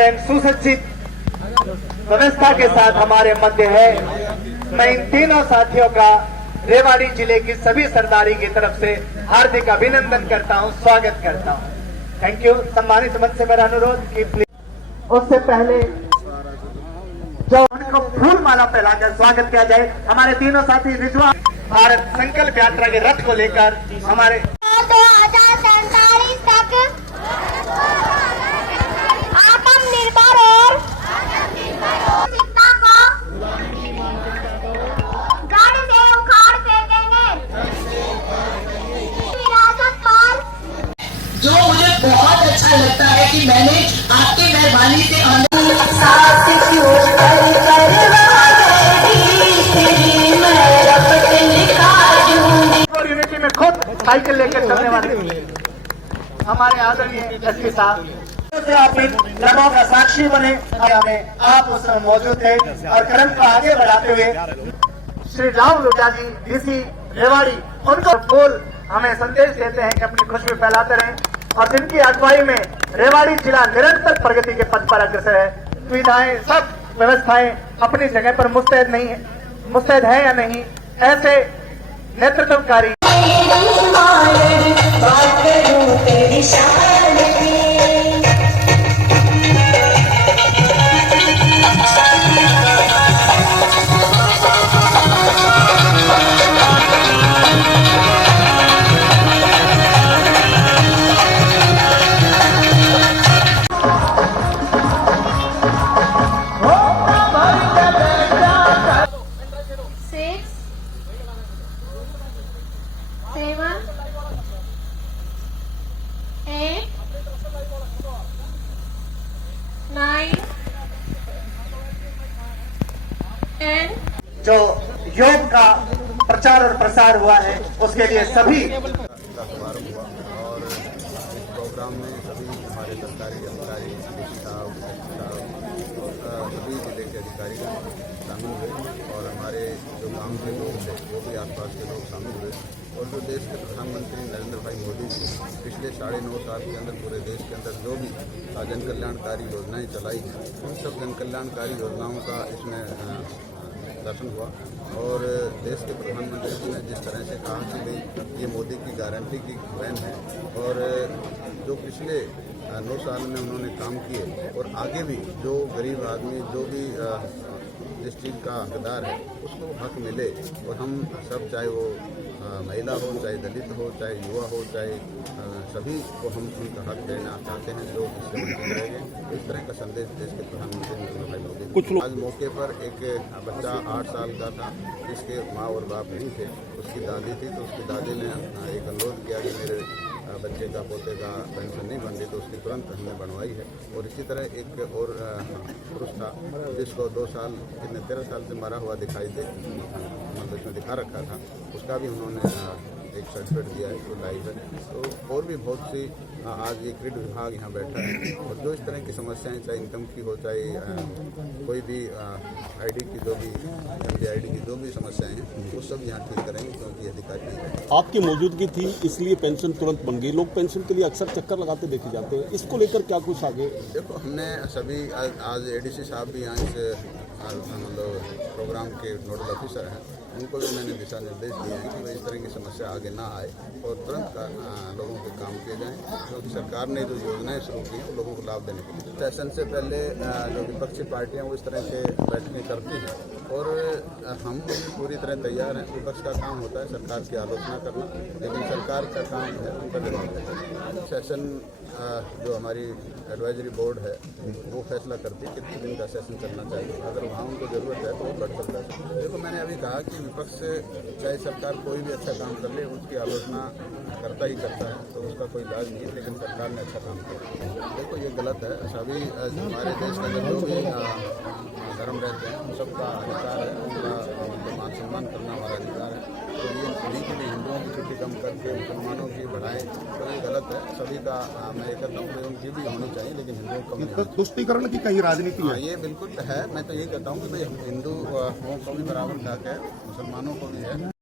एवं सुसज्जित व्यवस्था के साथ हमारे मध्य है। मैं इन तीनों साथियों का रेवाड़ी जिले की सभी सरदारी की तरफ से हार्दिक अभिनंदन करता हूं, स्वागत करता हूं। Thank you. सम्मानित मंच से मेरा अनुरोध कि प्लीज उससे पहले जो उनको फूल माला फैलाकर स्वागत किया जाए। हमारे तीनों साथी रिजवा भारत संकल्प यात्रा के रथ को लेकर हमारे 2047 तक आत्मनिर्भर और चिंता को गाड़ी से उखाड़ फेंकेंगे। विरासत पर जो मुझे बहुत अच्छा लगता है कि मैंने आपकी मेहरबानी से यूनिटी में खुद साइकिल लेकर चलने वाले हमारे आदरणीय एसपी साहब से आप इन लम्हों का साक्षी बने। हमें आप उस समय मौजूद थे और क्रम को आगे बढ़ाते हुए श्री राम लुटा जी डीसी रेवाड़ी उनको बोल हमें संदेश देते हैं कि अपनी खुशबू फैलाते रहें और जिनकी अगुवाई में रेवाड़ी जिला निरंतर प्रगति के पथ पर अग्रसर है। सुविधाएं सब व्यवस्थाएं अपनी जगह पर मुस्तैद है या नहीं, ऐसे नेतृत्वकारी जो योग का प्रचार और प्रसार हुआ है उसके लिए सभी शुभारंभ हुआ और इस प्रोग्राम में सभी हमारे सरकारी अधिकारी सभी जिले के अधिकारी शामिल हुए और हमारे जो गांव के लोग थे वो भी आसपास के लोग शामिल हुए और जो देश के प्रधानमंत्री नरेंद्र भाई मोदी जी पिछले 9.5 साल के अंदर पूरे देश के अंदर जो भी जन कल्याणकारी योजनाएं चलाई हैं उन सब जन कल्याणकारी योजनाओं का इसमें दर्शन हुआ और देश के प्रधानमंत्री जी ने जिस तरह से कहा कि भाई ये मोदी की गारंटी की वैन है और जो पिछले 9 साल में उन्होंने काम किए और आगे भी जो गरीब आदमी जो भी जिस चीज़ का हकदार है उसको हक मिले और हम सब चाहे वो महिला हो, चाहे दलित हो, चाहे युवा हो, चाहे सभी को हम उनका हक देना चाहते हैं जो इससे वंचित रह गए। इस तरह का संदेश देश के प्रधानमंत्री नरेंद्र भाई मोदी आज मौके पर एक बच्चा 8 साल का था जिसके माँ और बाप नहीं थे, उसकी दादी थी तो उसकी दादी ने एक अनुरोध किया कि मेरे बच्चे का पोते का पेंशन नहीं बन रही तो उसकी तुरंत हमने बनवाई है। और इसी तरह एक और पुरुष था जिसको 2 साल 13 साल से मरा हुआ दिखाई दे मतलब इसमें दिखा रखा था, उसका भी उन्होंने एक सर्टिफिकेट दिया है जो लाइव है। तो और भी बहुत सी आज ये क्रीड विभाग यहाँ बैठा है और जो इस तरह की समस्याएं चाहे इनकम की हो चाहे कोई भी आईडी की जो भी MDID की जो भी समस्याएं हैं वो सब यहाँ ठीक करेंगे क्योंकि अधिकारी है। आपकी मौजूदगी थी इसलिए पेंशन तुरंत बन गई। लोग पेंशन के लिए अक्सर चक्कर लगाते देखे जाते हैं, इसको लेकर क्या कुछ आगे? देखो हमने सभी आज ADC साहब भी यहाँ से मतलब प्रोग्राम के नोडल ऑफिसर हैं उनको भी मैंने दिशा निर्देश दिए हैं कि भाई इस तरह की समस्या आगे ना आए और तुरंत लोगों के काम किए जाएं क्योंकि सरकार ने जो योजनाएं शुरू की हैं लोगों को लाभ देने के लिए। सेशन से पहले जो विपक्षी पार्टियां वो इस तरह से बैठकें करती हैं और हम पूरी तरह तैयार हैं। विपक्ष का काम होता है सरकार की आलोचना करना, लेकिन सरकार का काम है उनका जवाब देना। सेशन जो हमारी एडवाइजरी बोर्ड है वो फैसला करती है कितने दिन का सेशन करना चाहिए, अगर वहाँ उनको ज़रूरत है तो वो बढ़ सकता है। देखो मैंने अभी कहा कि विपक्ष से चाहे सरकार कोई भी अच्छा काम कर ले उसकी आलोचना करता ही करता है तो उसका कोई इलाज नहीं है, लेकिन सरकार ने अच्छा काम किया। देखो ये गलत है, सभी हमारे देश का जो भी धर्म रहते हैं उन सबका अधिकार है, उनका मान सम्मान करना हमारा अधिकार है। तो ये नहीं कि हिंदुओं की छुट्टी कम करके मुसलमानों की बढ़ाएं तो ये गलत है। सभी का मैं ये कहता हूँ उनकी भी होनी चाहिए लेकिन हिंदुओं को कम। तुष्टीकरण की कहीं राजनीति है? ये बिल्कुल है, मैं तो यही कहता हूँ कि भाई हिंदुओं को भी बराबर हक है, मुसलमानों को भी है।